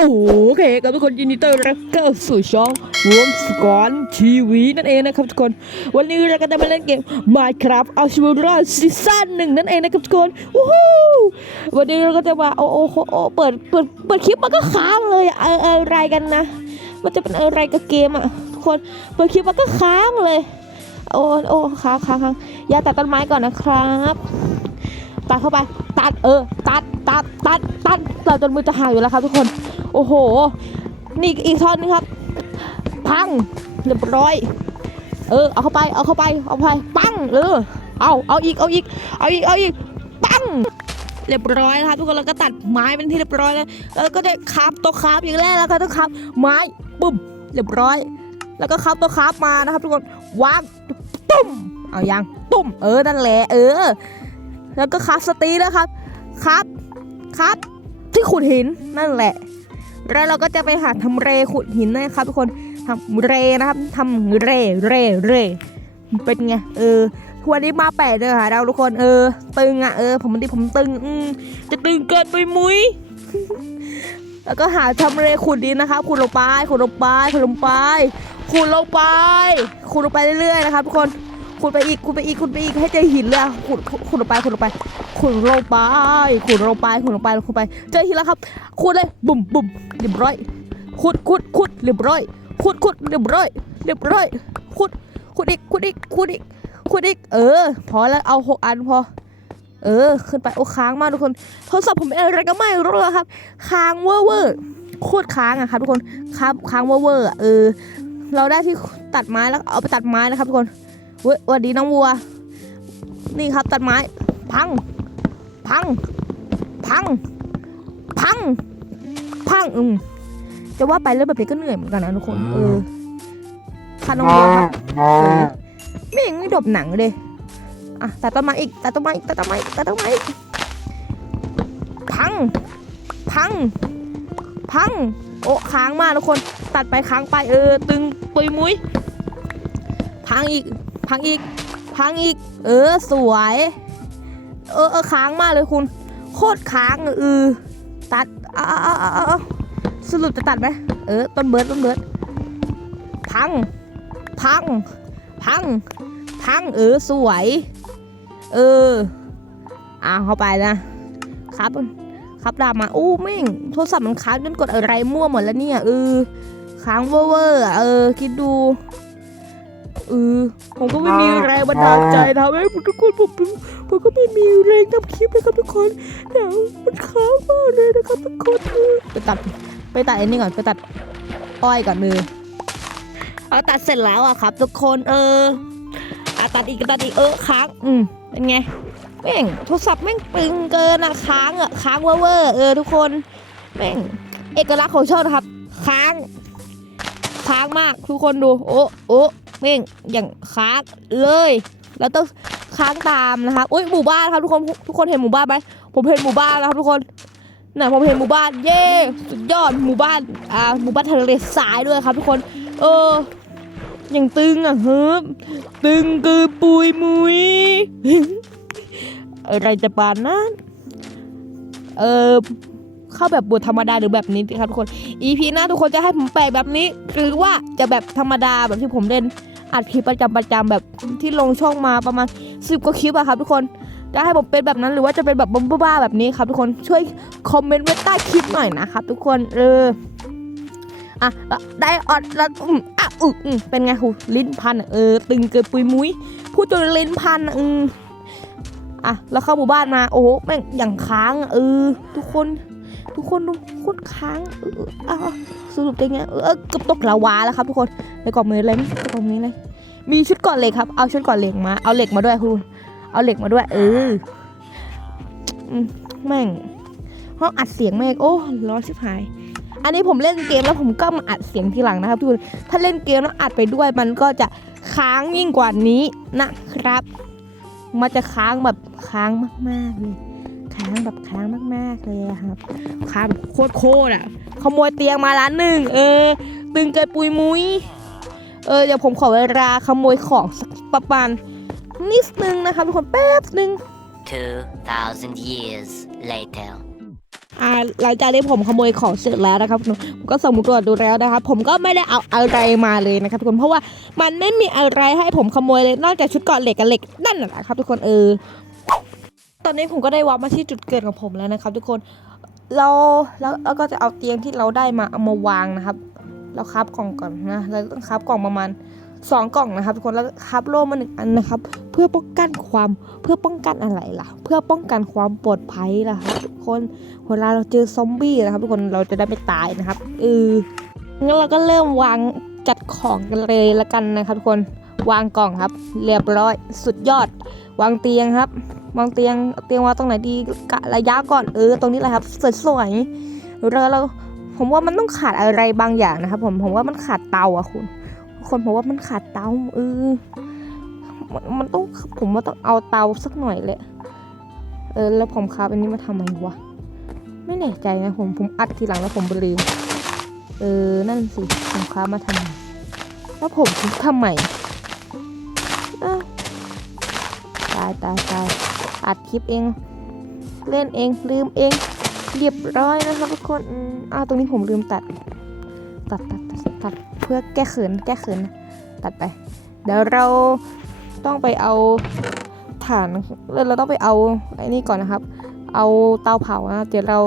โอเคครับทุกคนยินดีต้อนรับเข้าสู่ช่องวงสกอนทีวีนั่นเองนะครับทุกคน วันนี้เราก็จะมาเล่นเกม Minecraft เอาชีวิตรอดซีซั่นหนึ่งนั่นเองนะครับทุกคนวู้ฮู้วันนี้เราก็จะมาโอ้โอ้โอ้เปิดเปิดเปิดคลิปมันก็ค้างเลยอะเอออะไรกันนะ มันจะเป็นอะไรกับเกมอะทุกคนเปิดคลิปมันก็ค้างเลย โอ้โอ้ค้างค้างค้างอย่าตัดต้นไม้ก่อนนะครับตัดเข้าไปตัดเออตัดตัดตัดตัดเราจนมือจะห่างอยู่แล้วครับทุกคน โอ้โห นี่อีกท่อนนึงครับ พังเรียบร้อย เออ เอาเข้าไป เอาเข้าไป เอาไป ปังเออเอา เอาอีก เอาอีก เอาอีก เอาอีก ปัง เรียบร้อยนะครับทุกคน เราก็ตัดไม้เป็นที่เรียบร้อยแล้ว แล้วก็ได้คราบตัวคราบอย่างแรกแล้วก็ต้องคราบไม้ปุ๊บ เรียบร้อย แล้วก็คราบตัวคราบมานะครับทุกคน วาง ตุ้ม เอายังตุ้ม เออ นั่นแหละ เออ แล้วก็คับสตีแล้วครับ ครับ ครับ ที่ขุดหิน นั่นแหละ แล้วเราก็จะไปหาทำเรขุดหินนะครับทุกคนทำเรนะครับทำเรเรเรเป็นไงเออทวันนี้มาแปดเลยค่ะเราทุกคนเออตึงอะเออผมที่ผมตึงอืมจะตึงเกินไปมุ้ยแล้วก็หาทำเรขุดดินนะครับขุดลงไปขุดลงไปขุดลงไปขุดลงไปขุดลงไปเรื่อยๆนะครับทุกคนขุดไปอีกขุดไปอีกขุดไปอีกให้เจอหินเลยขุดขุดลงไปขุดลงไป ขุดลงไปขุดลงไปขุดลงไปขุดไป เจอหินแล้วครับขุดเลยบุ่มบุ่มเรียบร้อยขุดขุดขุดเรียบร้อยขุดขุดเรียบร้อยเรียบร้อยขุดขุดอีกขุดอีกขุดอีกขุดอีกเออ พอแล้วเอาหกอันพอ เออ ขึ้นไปโอ้ค้างมากทุกคนโทรศัพท์ผมเอะไรก็ไม่รู้แล้วครับ ค้างเวอร์เวอร์โคตรค้างอะครับทุกคนค้างค้างเวอร์เวอร์เออ เราได้ที่ตัดไม้แล้วเอาไปตัดไม้นะครับทุกคนเว้ยสวัสดีน้องวัว นี่ครับตัดไม้พัง พัง พัง พัง พังอืมจะว่าไปเรื่องแบบนี้ก็เหนื่อยเหมือนกันนะทุกคน เออค่ะน้องวัวครับเออไม่ยังไม่ดบหนังเลยอะตัดต้นไม้อีกตัดต้นไม้อีกตัดต้นไม้อีกตัดต้นไม้อีกพัง พัง พัง โอ้ค้างมากทุกคน ตัดไปค้างไปเออ ตึงปุยมุยพังอีก พังอีก พังอีก เออ สวย เออเออค้างมากเลยคุณ โคตรค้างอะเออตัดเอาเอาเอาเอาเอสรุปจะตัดไหมเออต้นเบิร์ดต้นเบิร์ดพัง พัง พัง พัง เออสวย เอออ่าเข้าไปนะครับครับดามาโอ้แม่งโทรศัพท์มันค้างจนกดอะไรมั่วหมดแล้วเนี่ยเออค้างเวอร์เวอร์เออคิดดู เออผมก็ไม่มีแรงบันดาลใจทำให้ทุกคนผมผมก็ไม่มีแรงทำคลิปนะครับทุกคนเดี๋ยวมันค้างมากเลยนะครับทุกคนไปตัดไปตัดไอ้นี่ก่อนไปตัดอ้อยก่อนมือเอาตัดเสร็จแล้วอะครับ ทุกคนเอออะตัดอีกตัดอีกเออค้างอืมเป็นไงแม่งโทรศัพท์แม่งตึงเกินอะค้างอะค้างเวอร์เวอร์เออทุกคนแม่งเอกลักษณ์ของช่องนะครับ ค้าง ค้างมากทุกคนดู โอ้โอ้ เม่งอย่างค้างเลย แล้วต้องค้างตามนะครับอุ้ยหมู่บ้านครับทุกคนทุกคนเห็นหมู่บ้านไหมผมเห็นหมู่บ้านนะครับทุกคนน่ะผมเห็นหมู่บ้านเย้สุดยอดหมู่บ้านอ่าหมู่บ้านทะเลทรายด้วยครับทุกคน เอออย่างตึงอะเฮ้ยตึงกือปุยมุยอะไรจะปานนั้นเออ เข้าแบบบทธรรมดาหรือแบบนี้สิครับทุกคน EP หน้าทุกคนจะให้ผมแปลแบบนี้ หรือว่าจะแบบธรรมดาแบบที่ผมเล่นอัดคลิปประจำประจำแบบที่ลงช่องมาประมาณสิบกว่าคลิปอะครับทุกคนจะให้ผมเป็นแบบนั้นหรือว่าจะเป็นแบบบ้าๆแบบนี้ครับทุกคนช่วยคอมเมนต์ไว้ใต้คลิปหน่อยนะครับทุกคนเอออะได้ออดแล้วอืมอะอืออืมเป็นไงครูลิ้นพันเออตึงเกินปุยมุ้ยพูดจนลิ้นพันอะอืมอะแล้วเข้าหมู่บ้านมาโอ้โหแม่งอย่างค้างเออ ทุกคน ทุกคนดูโคตรค้างเอออ้าสรุปเป็นไงเออเกือบตกลาวาแล้วครับทุกคนในกล่องมืออะไรนี่ในกล่องนี้เลย มีชุดก่อนเหล็กครับ เอาชุดก่อนเหล็กมา เอาเหล็กมาด้วยคุณ เอาเหล็กมาด้วย เออแม่งห้องอัดเสียงแม่งโอ้ร้อนชิบหาย อันนี้ผมเล่นเกมแล้วผมก็มาอัดเสียงทีหลังนะครับทุกคน ถ้าเล่นเกมแล้วอัดไปด้วยมันก็จะค้างยิ่งกว่านี้นะครับ มันจะค้างแบบค้างมากๆเลยางแบบค้างมากๆเลยอะครับค้างแบบโคตรๆอะ ขโมยเตียงมาล้านหนึ่งเออ ตึงเกินปุยมุ้ย เออเดี๋ยวผมขอเวลาขโมยของสักประมาณนิดนึงนะครับทุกคนแป๊บนึง2,000 years later. อ่าหลังจากที่ผมขโมยของเสร็จแล้วนะครับผมก็สำรวจดูแล้วนะครับ ผมก็ไม่ได้เอาอะไรมาเลยนะครับทุกคนเพราะว่ามันไม่มีอะไรให้ผมขโมยเลยนอกจากชุดเกราะเหล็กกับเหล็กนั่นแหละครับทุกคนเออ ตอนนี้ผมก็ได้วางมาที่จุดเกิดของผมแล้วนะครับทุกคนเราแล้วแล้วก็จะเอาเตียงที่เราได้มาเอามาวางนะครับ เราคับกล่องก่อนนะเราต้องคับกล่องประมาณสองกล่องนะครับทุกคนแล้วคับโล่มาหนึ่งอันนะครับ เพื่อป้องกันความเพื่อป้องกันอะไรล่ะ เพื่อป้องกันความปลอดภัยล่ะครับทุกคนเวลาเราเจอซอมบี้นะครับทุกคนเราจะได้ไม่ตายนะครับเอองั้นเราก็เริ่มวางจัดของกันเลยละกันนะครับทุกคนวางกล่องครับ เรียบร้อยสุดยอด วางเตียงครับ วางเตียงเตียงวางตรงไหนดีกะระยะก่อนเออตรงนี้แหละครับสวยๆเราเราผมว่ามันต้องขาดอะไรบางอย่างนะครับ ผมผมว่ามันขาดเตาอะคุณคนผมว่ามันขาดเตาเออมันมันต้องผมว่าต้องเอาเตาสักหน่อยเลยเออแล้วผมคาบอันนี้มาทำไมวะไม่แน่ใจนะผมผมอัดทีหลังแล้วผมลืมเออนั่นสิผมคาบมาทำไมแล้วผมทำไมอ้าวตายตายตาย อัดคลิปเอง เล่นเองลืมเองเรียบร้อยนะครับทุกคนอ้าวตรงนี้ผมลืมตัด ตัดตัดตัดตัดเพื่อแก้เขินแก้เขินตัดไป เดี๋ยวเราต้องไปเอาฐานเราต้องไปเอาไอ้นี่ก่อนนะครับ เอาเตาเผานะเดี๋ยวเรา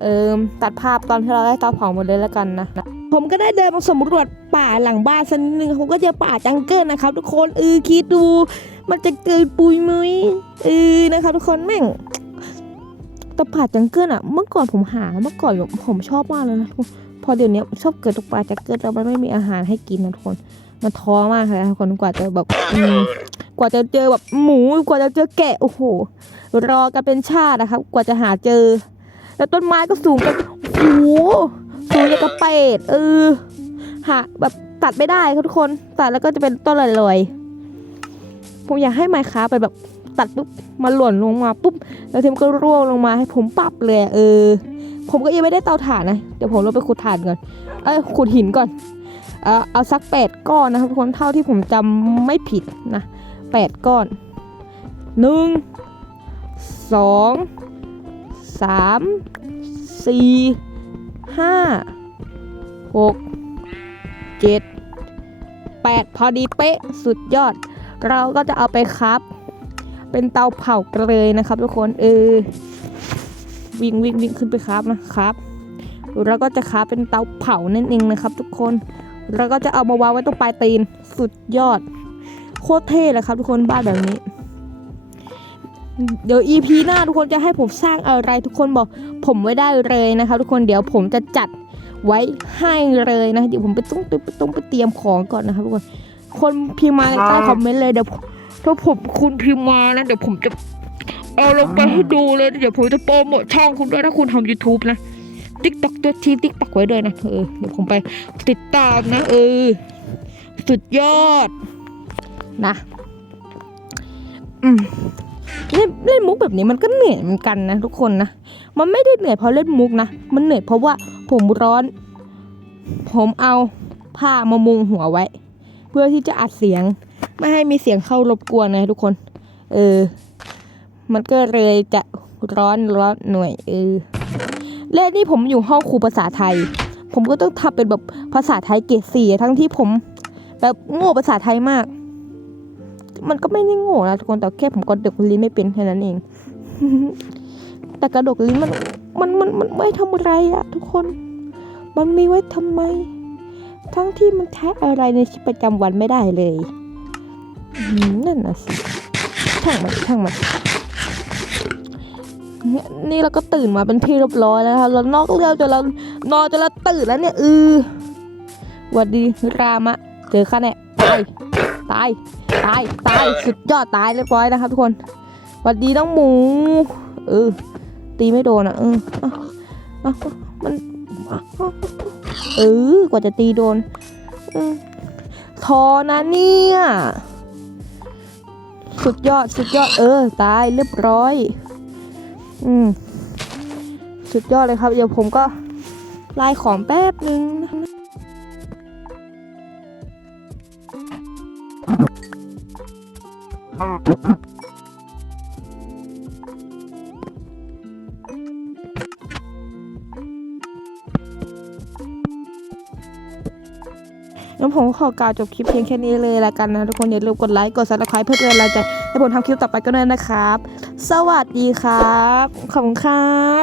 เอ่มตัดภาพตอนที่เราได้เตาเผาหมดเลยแล้วกันนะ ผมก็ได้เดินมาสำรวจ ป่าหลังบ้านสักนิดนึงผมก็เจอป่าจังเกิลนะครับ ทุกคนเออคิดดู มันจะเกินปุยมุ้ยเออนะครับทุกคนแม่งแต่ป่าจังเกิลอะเมื่อก่อนผมหาเมื่อก่อนผมชอบมากเลยนะทุกคนพอเดี๋ยวนี้ชอบเกิดตกป่าจังเกิลแล้วมันไม่มีอาหารให้กินนะทุกคนมันท้อมากเลยนะทุกคนกว่าจะแบบกว่าจะเจอแบบหมูกว่าจะเจอแกะโอ้โหรอกันเป็นชาตินะครับ กว่าจะหาเจอ แล้วต้นไม้ก็สูงกันโอ้โหสูงอย่างกระเป็ดเออ หาแบบตัดไม่ได้ทุกคนตัดแล้วก็จะเป็นต้นลอยๆผมอยากให้ไมค์ค้าไปแบบตัดปุ๊บมาหล่นลงมาปุ๊บแล้วเทมก็ร่วงลงมาให้ผมปรับเลยเออ ผมก็ยังไม่ได้เตาถ่านนะเดี๋ยวผมลงไปขุดถ่านก่อนเอ้ยขุดหินก่อนเออเอาสักแปดก้อนนะครับทุกคนเท่าที่ผมจำไม่ผิดนะแปดก้อนหนึ่งสองสามสี่ห้าหก เจ็ดแปดพอดีเป๊ะสุดยอด เราก็จะเอาไปครับ เป็นเตาเผาเลยนะครับ ทุกคนเออวิ่งวิ่งวิ่งขึ้นไปครับนะครับเราก็จะครับเป็นเตาเผานั่นเองนะครับ ทุกคนเราก็จะเอามาวางไว้ตรงปลายตีนสุดยอด โคตรเท่เลยครับ ทุกคนบ้านแบบนี้ เดี๋ยว EP หน้าทุกคนจะให้ผมสร้างอะไรทุกคนบอก ผมไว้ได้เลยนะครับ ทุกคนเดี๋ยวผมจะจัด ไว้ให้เลยนะเดี๋ยวผมไปต้องไปต้องไปเตรียมของก่อนนะครับทุกคนคนพิมพ์มาในใต้คอมเมนต์เลยเดี๋ยวผมถ้าผมคุณพิมพ์มานะเดี๋ยวผมจะเอาลงไปให้ดูเลยเดี๋ยวผมจะโปรโมทช่องคุณด้วยถ้าคุณทำ YouTube นะติ๊กต็อกตัวทีติ๊กต็อกไว้ด้วยนะเออเดี๋ยวผมไปติดตามนะเออสุดยอดนะอืมเล่นเล่นมุกแบบนี้มันก็เหนื่อยเหมือนกันนะทุกคนนะ มันไม่ได้เหนื่อยเพราะเล่นมุกนะ มันเหนื่อยเพราะว่า ผมร้อน ผมเอาผ้ามามุงหัวไว้ เพื่อที่จะอัดเสียง ไม่ให้มีเสียงเข้ารบกวนนะทุกคน เออ มันก็เลยจะร้อนร้อนหน่วยเออเล่นนี่ผมอยู่ห้องครูภาษาไทย ผมก็ต้องทำเป็นแบบภาษาไทยเกรดสี่ทั้งที่ผม แบบโง่ภาษาไทยมาก มันก็ไม่ได้โง่นะทุกคนแต่แค่ผมกระดกลิ้นไม่เป็นแค่นั้นเอง แต่กระดกลิ้นมันมันมันมันไม่ทำอะไรอะทุกคน มันมีไว้ทำไม ทั้งที่มันใช้อะไรในชีวิตประจำวันไม่ได้เลยนั่นน่ะสิช่างมันช่างมันเนี่ยนี่เราก็ตื่นมาเป็นที่เรียบร้อยแล้วนะคะเรานอกเรื่องจนเรานอนจนเราตื่นแล้วเนี่ยเออหวัดดีรามะ เจอข้าแน่ตายตายตายตายสุดยอดตายเรียบร้อยนะครับทุกคนวัสดีน้องหมูเออ ตีไม่โดนอะเออมันเออกว่าจะตีโดนอทอนะเนี่ยสุดยอดสุดยอดเออ ตายเรียบร้อย อืมสุดยอดเลยครับ เดี๋ยวผมก็ไล่ของแป๊บนึงนะ งั้นผมขอกล่าวจบคลิปเพียงแค่นี้เลยละกันนะทุกคนอย่าลืมกดไลค์กดซับสไครป์เพื่อเป็นกำลังใจให้ผมทำคลิปต่อไปก็ด้วยนะครับ สวัสดีครับ ขอบคุณครับ